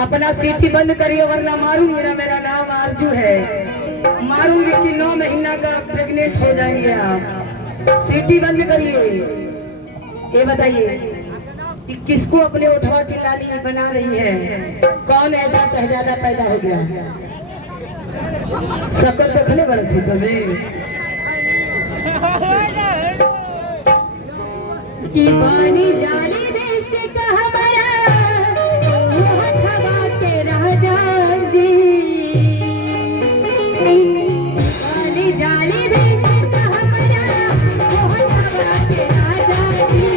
अपना सीटी बंद करिए वरना मारूंगी। मेरा नाम आरजू है, मारूंगी कि 9 महीना का प्रेग्नेंट हो जाएंगे आप। सीटी बंद करिए। ये बताइए कि किसको अपने उठवा की लाली बना रही है? कौन ऐसा शहजादा पैदा हो गया? सकल देखने बड़े से सभी की पानी जाली बेस्ट का हमारा हवा के राजा जी। पानी जाली बेस्ट का हमारा हवा के राजा जी।